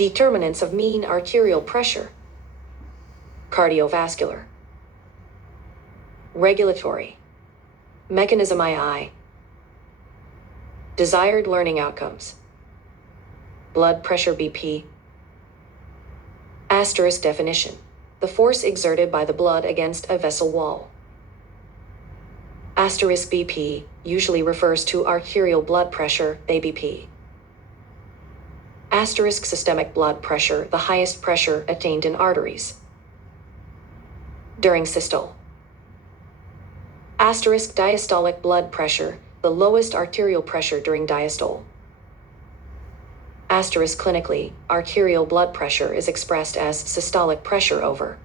Determinants of mean arterial pressure. Cardiovascular. Regulatory. Mechanism II. Desired learning outcomes. Blood pressure BP. Asterisk definition. The force exerted by the blood against a vessel wall. Asterisk BP usually refers to arterial blood pressure, ABP. Asterisk systemic blood pressure, the highest pressure attained in arteries. During systole. Asterisk diastolic blood pressure, the lowest arterial pressure during diastole. Asterisk clinically, arterial blood pressure is expressed as systolic pressure over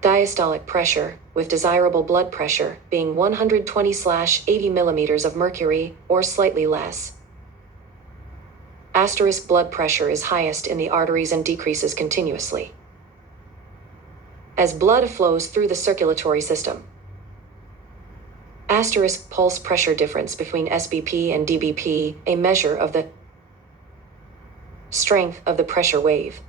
diastolic pressure, with desirable blood pressure being 120/80 millimeters of mercury or slightly less. Asterisk blood pressure is highest in the arteries and decreases continuously as blood flows through the circulatory system. Asterisk pulse pressure difference between SBP and DBP, a measure of the strength of the pressure wave.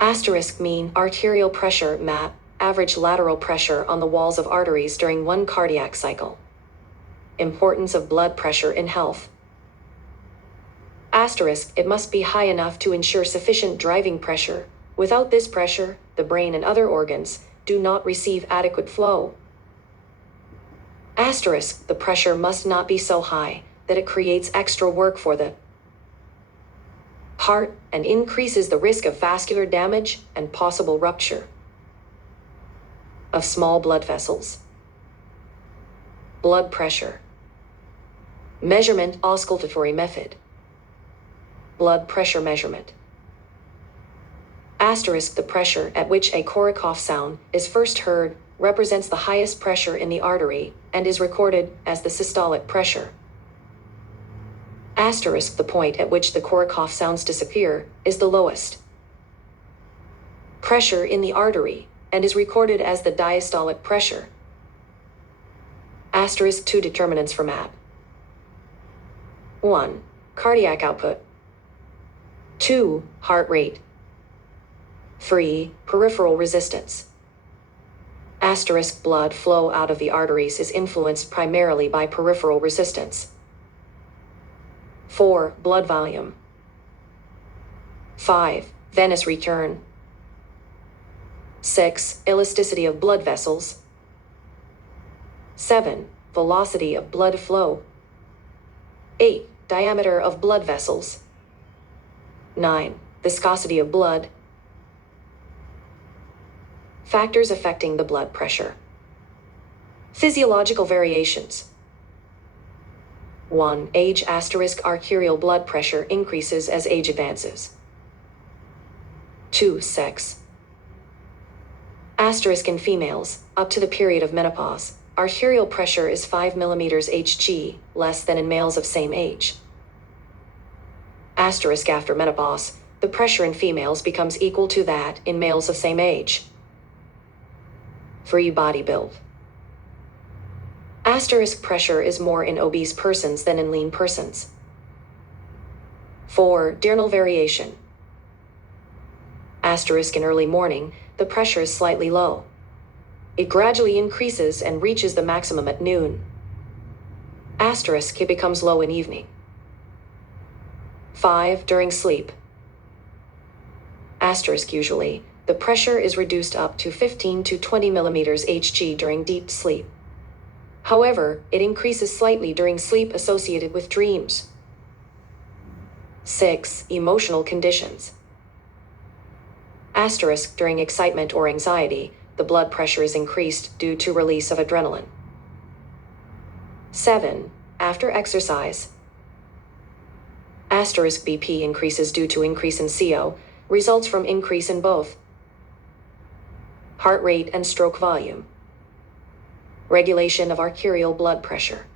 Asterisk mean arterial pressure MAP, average lateral pressure on the walls of arteries during one cardiac cycle. Importance of blood pressure in health. Asterisk, it must be high enough to ensure sufficient driving pressure. Without this pressure, the brain and other organs do not receive adequate flow. Asterisk, the pressure must not be so high that it creates extra work for the heart and increases the risk of vascular damage and possible rupture of small blood vessels. Blood pressure. Measurement auscultatory method. Blood pressure measurement. Asterisk, the pressure at which a Korsakoff sound is first heard represents the highest pressure in the artery and is recorded as the systolic pressure. Asterisk, the point at which the Korsakoff sounds disappear is the lowest pressure in the artery and is recorded as the diastolic pressure. Asterisk, two determinants for MAP. 1. Cardiac output. 2. Heart rate. 3. Peripheral resistance. Asterisk, blood flow out of the arteries is influenced primarily by peripheral resistance. 4. Blood volume. 5. Venous return. 6. Elasticity of blood vessels. 7. Velocity of blood flow. 8. Diameter of blood vessels. 9. Viscosity of blood. Factors affecting the blood pressure. Physiological variations. 1. Age asterisk arterial blood pressure increases as age advances. 2. Sex. Asterisk in females, up to the period of menopause, arterial pressure is 5 millimeters Hg, less than in males of same age. Asterisk after menopause, the pressure in females becomes equal to that in males of same age. Free body build. Asterisk pressure is more in obese persons than in lean persons. 4. Diurnal variation. Asterisk in early morning, the pressure is slightly low. It gradually increases and reaches the maximum at noon. Asterisk, it becomes low in evening. 5. During sleep. Asterisk, usually, the pressure is reduced up to 15 to 20 millimeters Hg during deep sleep. However, it increases slightly during sleep associated with dreams. 6. Emotional conditions. Asterisk, during excitement or anxiety, the blood pressure is increased due to release of adrenaline. 7. After exercise. Asterisk BP increases due to increase in CO, results from increase in both heart rate and stroke volume. Regulation of arterial blood pressure.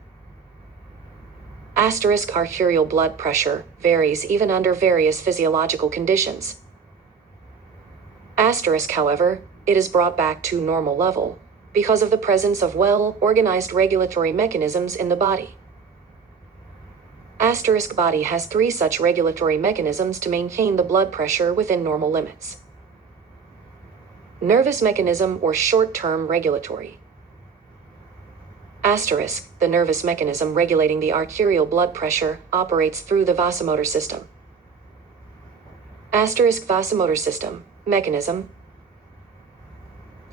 Asterisk arterial blood pressure varies even under various physiological conditions. Asterisk, however, it is brought back to normal level because of the presence of well-organized regulatory mechanisms in the body. Asterisk body has 3 such regulatory mechanisms to maintain the blood pressure within normal limits. Nervous mechanism or short-term regulatory. Asterisk, the nervous mechanism regulating the arterial blood pressure operates through the vasomotor system. Asterisk vasomotor system, mechanism.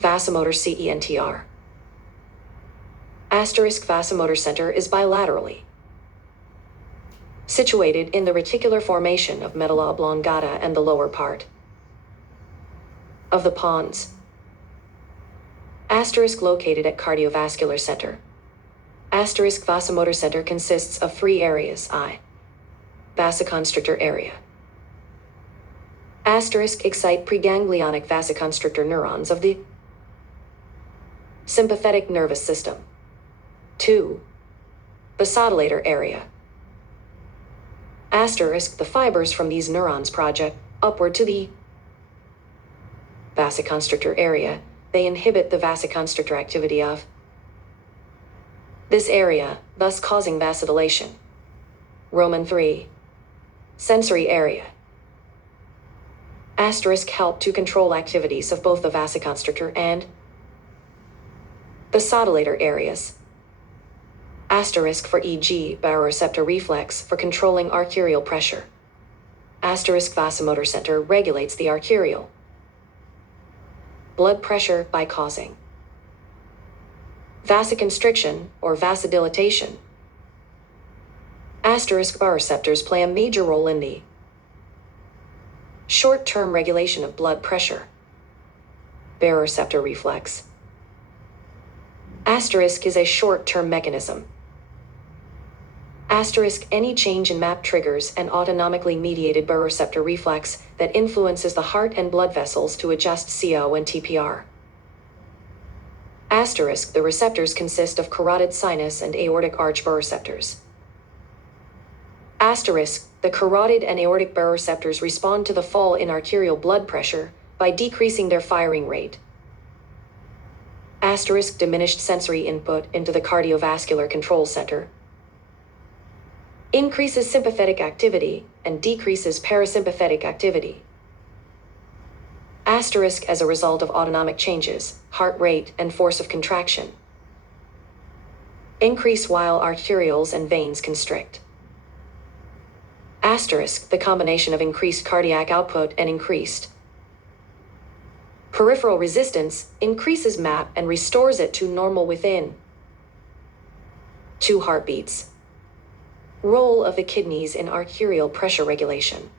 Vasomotor CENTR. Asterisk vasomotor center is bilaterally situated in the reticular formation of medulla oblongata and the lower part of the pons. Asterisk located at cardiovascular center. Asterisk vasomotor center consists of 3 areas. I. Vasoconstrictor area. Asterisk excite preganglionic vasoconstrictor neurons of the sympathetic nervous system. 2. Vasodilator area. Asterisk the fibers from these neurons project upward to the vasoconstrictor area. They inhibit the vasoconstrictor activity of this area, thus causing vasodilation. Roman 3. Sensory area. Asterisk help to control activities of both the vasoconstrictor and vasodilator areas. Asterisk for e.g. baroreceptor reflex for controlling arterial pressure. Asterisk vasomotor center regulates the arterial blood pressure by causing vasoconstriction or vasodilatation. Asterisk baroreceptors play a major role in the short-term regulation of blood pressure. Baroreceptor reflex. Asterisk is a short-term mechanism. Asterisk any change in MAP triggers an autonomically mediated baroreceptor reflex that influences the heart and blood vessels to adjust CO and TPR. Asterisk the receptors consist of carotid sinus and aortic arch baroreceptors. Asterisk the carotid and aortic baroreceptors respond to the fall in arterial blood pressure by decreasing their firing rate. Asterisk diminished sensory input into the cardiovascular control center increases sympathetic activity and decreases parasympathetic activity. Asterisk as a result of autonomic changes, heart rate and force of contraction increase while arterioles and veins constrict. Asterisk the combination of increased cardiac output and increased peripheral resistance increases MAP and restores it to normal within 2 heartbeats. Role of the kidneys in arterial pressure regulation.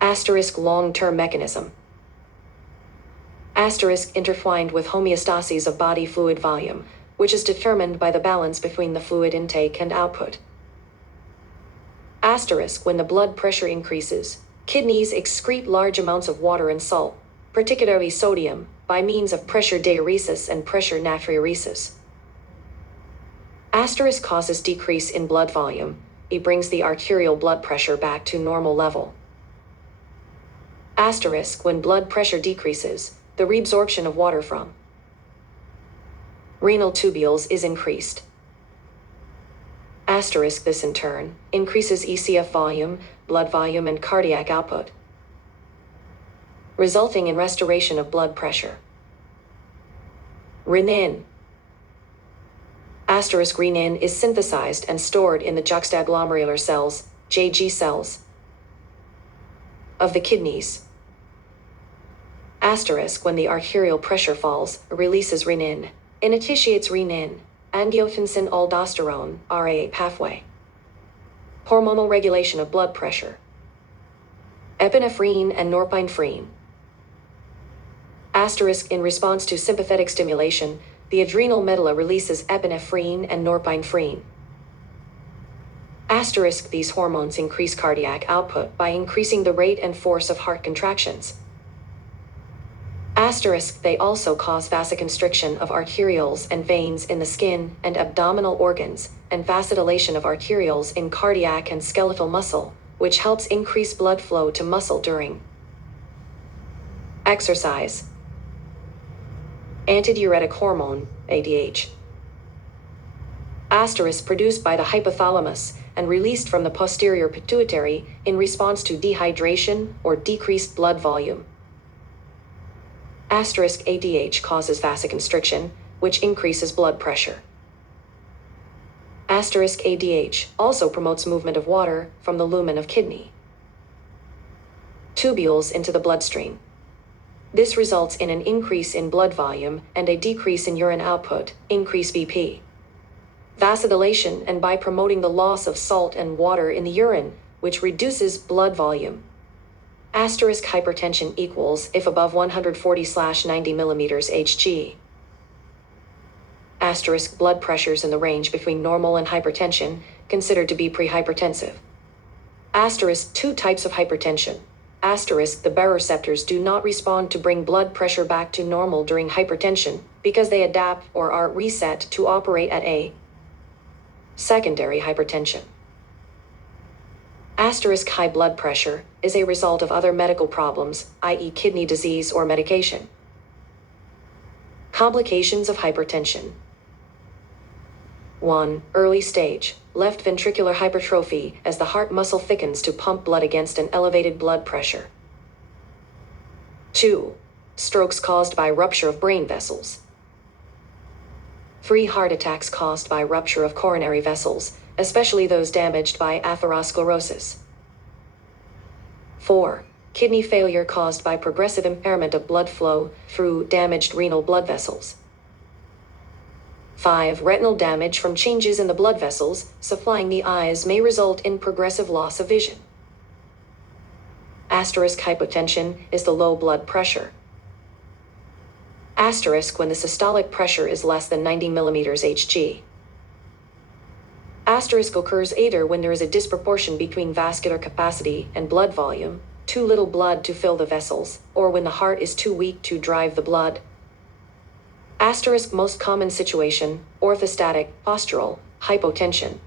Asterisk long-term mechanism. Asterisk intertwined with homeostasis of body fluid volume, which is determined by the balance between the fluid intake and output. Asterisk when the blood pressure increases, kidneys excrete large amounts of water and salt, particularly sodium, by means of pressure diuresis and pressure natriuresis. Asterisk causes decrease in blood volume. It brings the arterial blood pressure back to normal level. Asterisk when blood pressure decreases, the reabsorption of water from renal tubules is increased. Asterisk this in turn increases ECF volume, blood volume and cardiac output, resulting in restoration of blood pressure. Renin. Asterisk renin is synthesized and stored in the juxtaglomerular cells, JG cells, of the kidneys. Asterisk when the arterial pressure falls, releases renin. Initiates renin, angiotensin-aldosterone, RAA pathway. Hormonal regulation of blood pressure. Epinephrine and norepinephrine. Asterisk in response to sympathetic stimulation, the adrenal medulla releases epinephrine and norepinephrine. Asterisk these hormones increase cardiac output by increasing the rate and force of heart contractions. Asterisk they also cause vasoconstriction of arterioles and veins in the skin and abdominal organs, and vasodilation of arterioles in cardiac and skeletal muscle, which helps increase blood flow to muscle during exercise. Antidiuretic hormone, ADH. Asterisk produced by the hypothalamus, and released from the posterior pituitary in response to dehydration or decreased blood volume. ADH causes vasoconstriction, which increases blood pressure. ADH also promotes movement of water from the lumen of kidney tubules into the bloodstream. This results in an increase in blood volume and a decrease in urine output, increase BP. Vasodilation, and by promoting the loss of salt and water in the urine, which reduces blood volume. Hypertension equals if above 140/90 millimeters Hg. Blood pressures in the range between normal and hypertension, considered to be prehypertensive. Two types of hypertension. The baroreceptors do not respond to bring blood pressure back to normal during hypertension because they adapt or are reset to operate at a secondary hypertension. High blood pressure is a result of other medical problems, i.e. kidney disease or medication. Complications of hypertension. 1. Early stage, left ventricular hypertrophy as the heart muscle thickens to pump blood against an elevated blood pressure. 2. Strokes caused by rupture of brain vessels. 3. Heart attacks caused by rupture of coronary vessels, especially those damaged by atherosclerosis. 4. Kidney failure caused by progressive impairment of blood flow through damaged renal blood vessels. 5. Retinal damage from changes in the blood vessels supplying the eyes may result in progressive loss of vision. Hypotension is the low blood pressure. When the systolic pressure is less than 90 millimeters Hg. Occurs either when there is a disproportion between vascular capacity and blood volume, too little blood to fill the vessels, or when the heart is too weak to drive the blood. Most common situation, orthostatic, postural, hypotension,